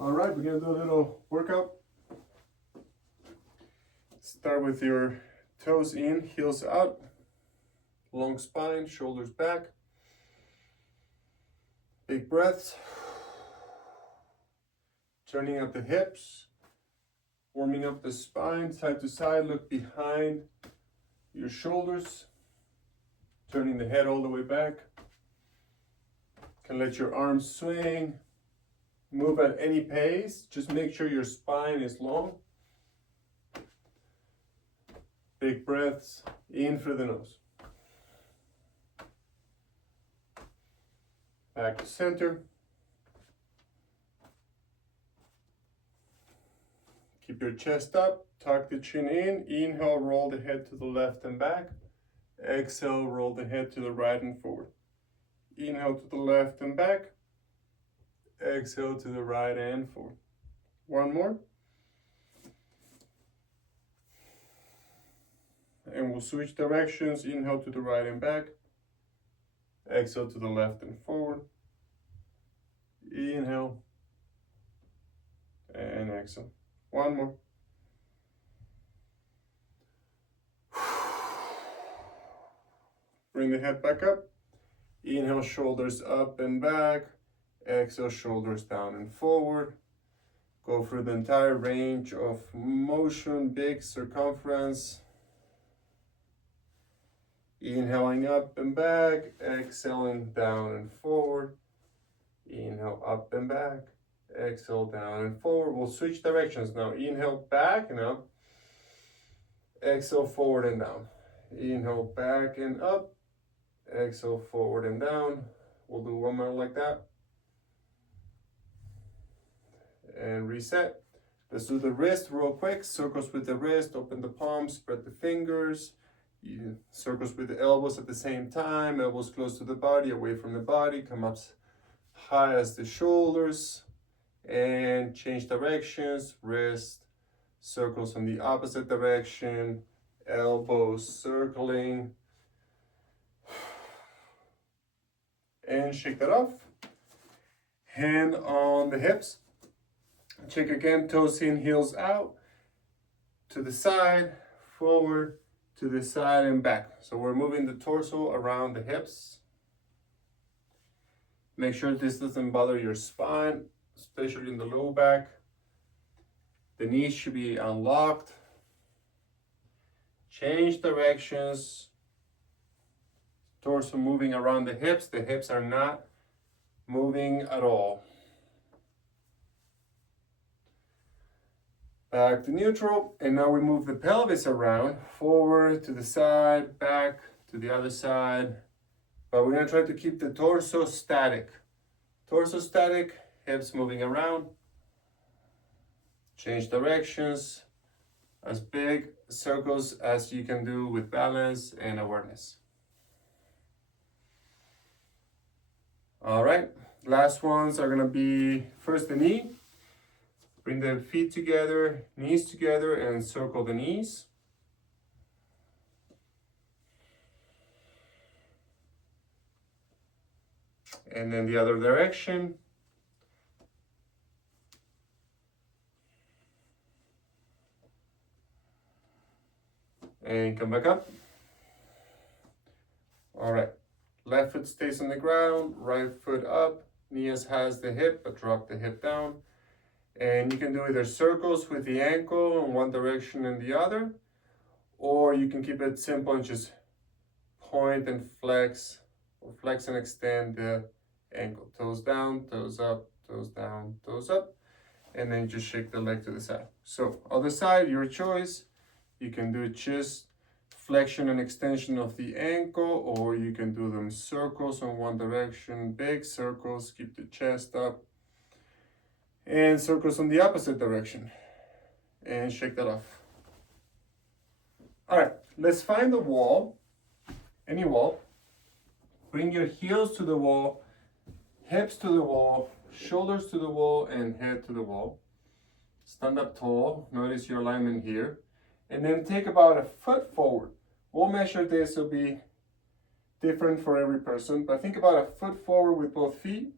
All right, we're gonna do a little workout. Start with your toes in, heels out, long spine, shoulders back. Big breaths. Turning up the hips, warming up the spine, side to side, look behind your shoulders, turning the head all the way back. Can let your arms swing, move at any pace, just make sure your spine is long. Big breaths in through the nose. Back to center. Keep your chest up, tuck the chin in. Inhale, roll the head to the left and back. Exhale, roll the head to the right and forward. Inhale to the left and back. Exhale to the right and forward. One more. And we'll switch directions. Inhale to the right and back. Exhale to the left and forward. Inhale. And exhale. One more. Bring the head back up. Inhale, shoulders up and back. Exhale, shoulders down and forward. Go through the entire range of motion, big circumference. Inhaling up and back. Exhaling down and forward. Inhale up and back. Exhale down and forward. We'll switch directions now. Inhale back and up. Exhale forward and down. Inhale back and up. Exhale forward and down. We'll do one more like that. And reset. Let's do the wrist real quick. Circles with the wrist. Open the palms. Spread the fingers. Circles with the elbows at the same time. Elbows close to the body, away from the body. Come up high as the shoulders. And change directions. Wrist circles in the opposite direction. Elbows circling. And shake that off. Hand on the hips. Check again, toes in, heels out. To the side, forward, to the side and back. So we're moving the torso around the hips. Make sure this doesn't bother your spine, especially in the low back. The knees should be unlocked. Change directions. Torso moving around the hips. The hips are not moving at all. Back to neutral. And now we move the pelvis around, forward, to the side, back, to the other side. But we're gonna try to keep the torso static. Torso static, hips moving around. Change directions. As big circles as you can do with balance and awareness. All right, last ones are gonna be first the knee. Bring the feet together, knees together, and circle the knees. And then the other direction. And come back up. All right, left foot stays on the ground, right foot up, knee as high as the hip, but drop the hip down. And you can do either circles with the ankle in one direction and the other, or you can keep it simple and just point and flex, or flex and extend the ankle. Toes down, toes up, toes down, toes up, and then just shake the leg to the side. So other side, your choice. You can do just flexion and extension of the ankle, or you can do them circles in one direction, big circles, keep the chest up, and circles on the opposite direction, and shake that off. All right, let's find the wall, any wall. Bring your heels to the wall, hips to the wall, shoulders to the wall, and head to the wall. Stand up tall, notice your alignment here. And then take about a foot forward. We'll measure this, it'll be different for every person, but think about a foot forward with both feet.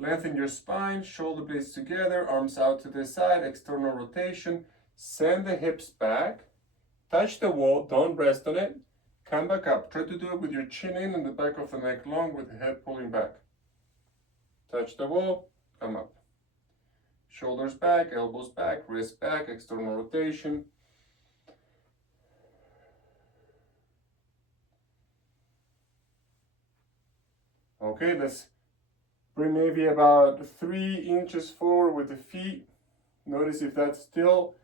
Lengthen your spine, shoulder blades together, arms out to the side, external rotation. Send the hips back. Touch the wall, don't rest on it. Come back up. Try to do it with your chin in and the back of the neck long with the head pulling back. Touch the wall, come up. Shoulders back, elbows back, wrists back, external rotation. Okay, let's bring maybe about 3 inches forward with the feet. Notice if that's still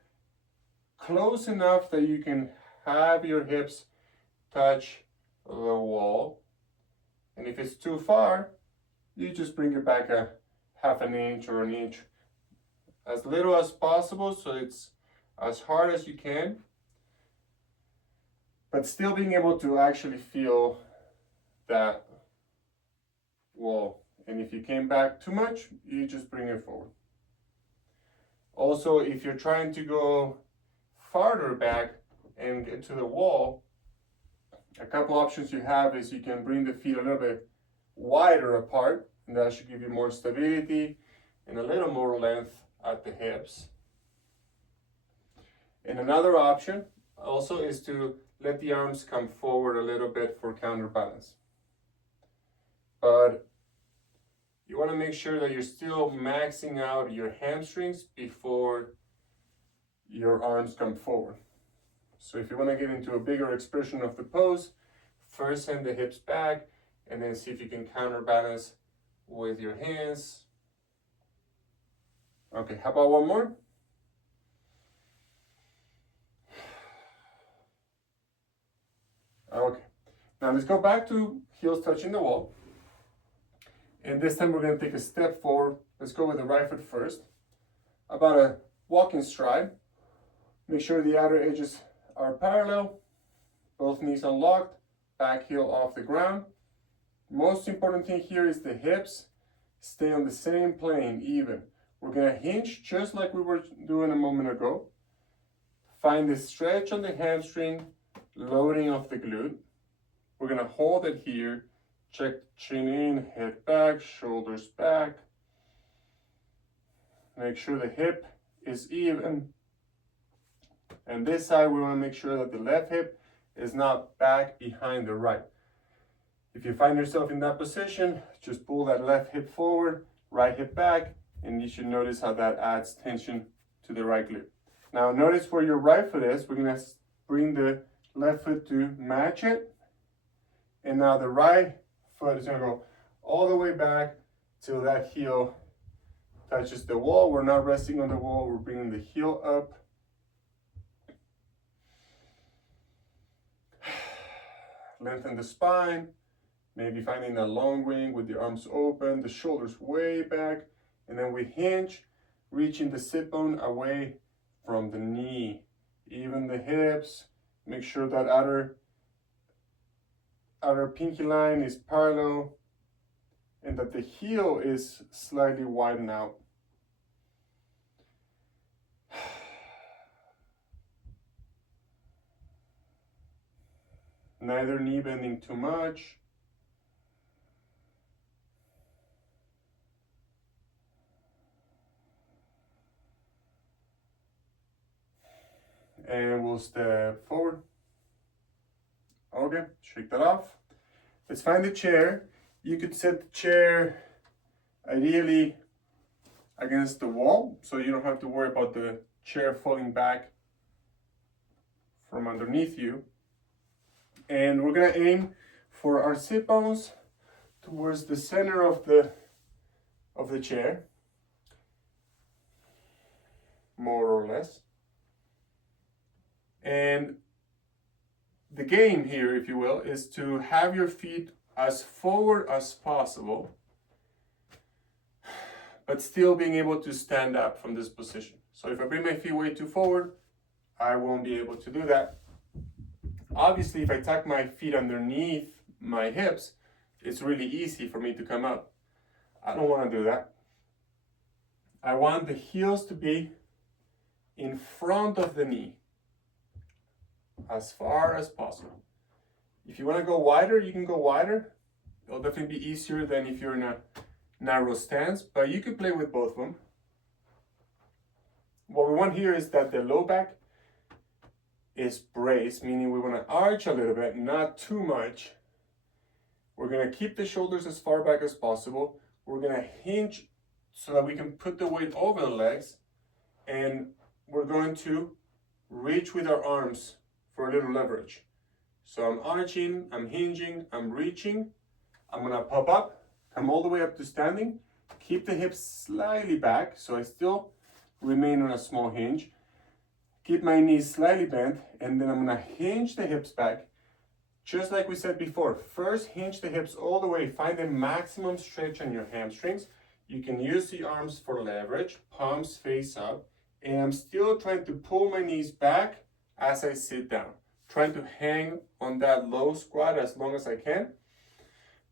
close enough that you can have your hips touch the wall. And if it's too far, you just bring it back a half an inch or an inch. As little as possible, so it's as hard as you can, but still being able to actually feel that wall. And if you came back too much, you just bring it forward. Also, if you're trying to go farther back and get to the wall, a couple options you have is you can bring the feet a little bit wider apart, and that should give you more stability and a little more length at the hips. And another option also is to let the arms come forward a little bit for counterbalance. But you want to make sure that you're still maxing out your hamstrings before your arms come forward. So if you want to get into a bigger expression of the pose, first send the hips back and then see if you can counterbalance with your hands. Okay, how about one more? Okay, now let's go back to heels touching the wall. And this time we're going to take a step forward. Let's go with the right foot first. About a walking stride. Make sure the outer edges are parallel. Both knees unlocked. Back heel off the ground. Most important thing here is the hips stay on the same plane, even. We're going to hinge just like we were doing a moment ago. Find the stretch on the hamstring, loading of the glute. We're going to hold it here. Check chin in, head back, shoulders back. Make sure the hip is even. And this side, we want to make sure that the left hip is not back behind the right. If you find yourself in that position, just pull that left hip forward, right hip back, and you should notice how that adds tension to the right glute. Now notice where your right foot is. We're going to bring the left foot to match it. And now the right foot is going to go all the way back till that heel touches the wall. We're not resting on the wall. We're bringing the heel up. Lengthen the spine. Maybe finding a long wing with the arms open, the shoulders way back. And then we hinge, reaching the sit bone away from the knee. Even the hips. Make sure that outer pinky line is parallel and that the heel is slightly widened out. Neither knee bending too much. And we'll step forward. Okay, shake that off. Let's find a chair. You could set the chair ideally against the wall, so you don't have to worry about the chair falling back from underneath you. And we're gonna aim for our sit bones towards the center of the chair, more or less. And the game here, if you will, is to have your feet as forward as possible, but still being able to stand up from this position. So if I bring my feet way too forward, I won't be able to do that. Obviously, if I tuck my feet underneath my hips, it's really easy for me to come up. I don't want to do that. I want the heels to be in front of the knee, as far as possible. If you want to go wider, you can go wider. It'll definitely be easier than if you're in a narrow stance, but you could play with both of them. What we want here is that the low back is braced, meaning we want to arch a little bit, not too much. We're going to keep the shoulders as far back as possible. We're going to hinge so that we can put the weight over the legs, and we're going to reach with our arms for a little leverage. So I'm arching, I'm hinging, I'm reaching. I'm going to pop up, come all the way up to standing, keep the hips slightly back so I still remain on a small hinge. Keep my knees slightly bent, and then I'm going to hinge the hips back. Just like we said before, first hinge the hips all the way, find the maximum stretch on your hamstrings. You can use the arms for leverage, palms face up, and I'm still trying to pull my knees back as I sit down. Trying to hang on that low squat as long as I can.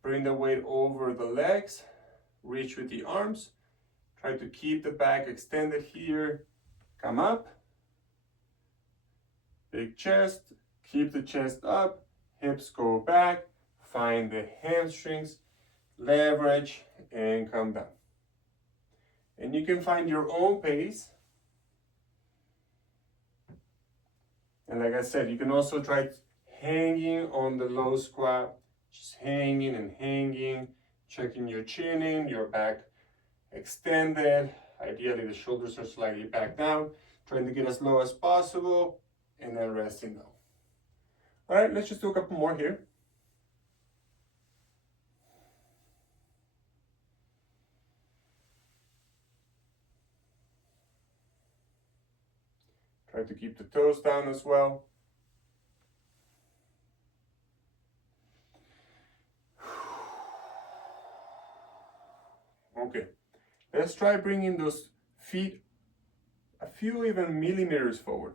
Bring the weight over the legs, reach with the arms. Try to keep the back extended here. Come up. Big chest, keep the chest up. Hips go back, find the hamstrings, leverage, and come down. And you can find your own pace. And like I said, you can also try hanging on the low squat, just hanging and hanging, checking your chin in, your back extended. Ideally, the shoulders are slightly back down, trying to get as low as possible, and then resting down. All right, let's just do a couple more here. Try to keep the toes down as well. Okay, let's try bringing those feet a few even millimeters forward.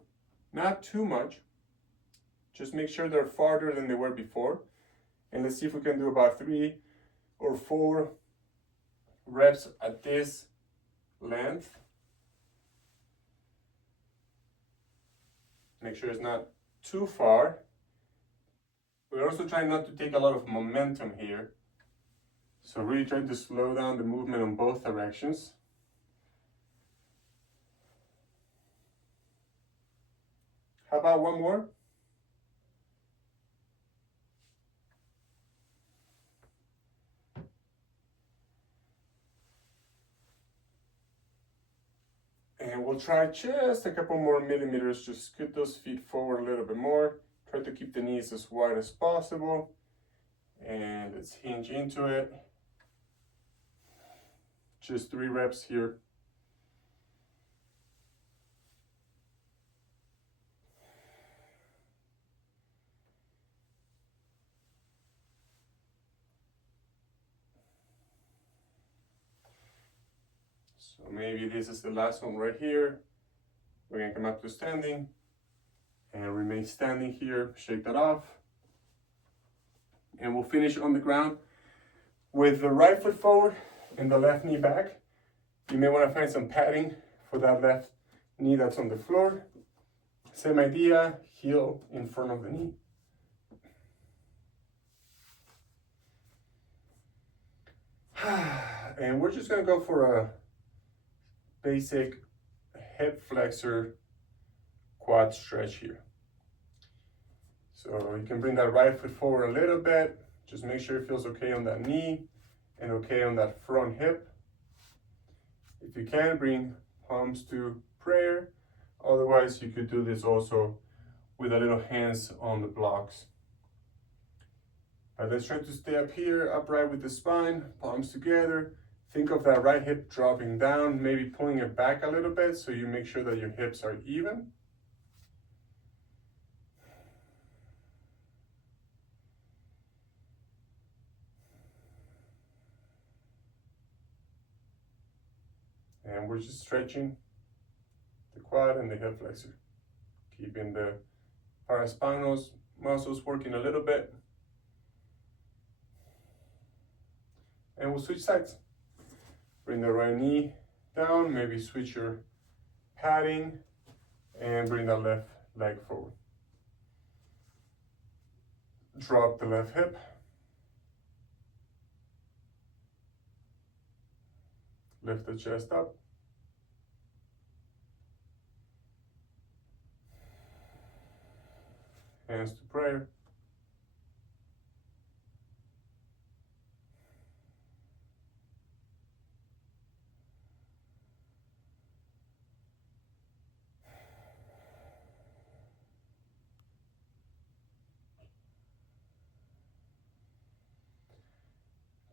Not too much. Just make sure they're farther than they were before. And let's see if we can do about 3 or 4 reps at this length. Make sure it's not too far. We're also trying not to take a lot of momentum here. So really trying to slow down the movement on both directions. How about one more? And we'll try just a couple more millimeters, just scoot those feet forward a little bit more. Try to keep the knees as wide as possible. And let's hinge into it. Just 3 reps here. So maybe this is the last one right here. We're gonna come up to standing and remain standing here, shake that off. And we'll finish on the ground with the right foot forward and the left knee back. You may wanna find some padding for that left knee that's on the floor. Same idea, heel in front of the knee. And we're just gonna go for a basic hip flexor quad stretch here. So you can bring that right foot forward a little bit. Just make sure it feels okay on that knee and okay on that front hip. If you can, bring palms to prayer. Otherwise, you could do this also with a little hands on the blocks. Let's try to stay up here, upright with the spine, palms together. Think of that right hip dropping down, maybe pulling it back a little bit so you make sure that your hips are even. And we're just stretching the quad and the hip flexor, keeping the paraspinal muscles working a little bit. And we'll switch sides. Bring the right knee down, maybe switch your padding, and bring that left leg forward. Drop the left hip. Lift the chest up. Hands to prayer.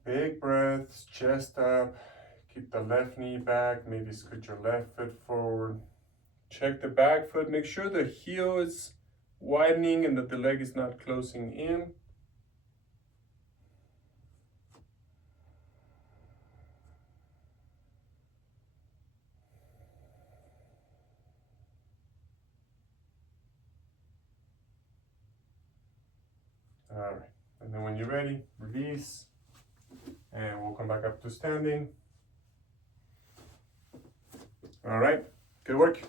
Big breaths, chest up. Keep the left knee back. Maybe scoot your left foot forward. Check the back foot. Make sure the heel is widening and that the leg is not closing in. All right, and then when you're ready, release, and we'll come back up to standing. All right, good work.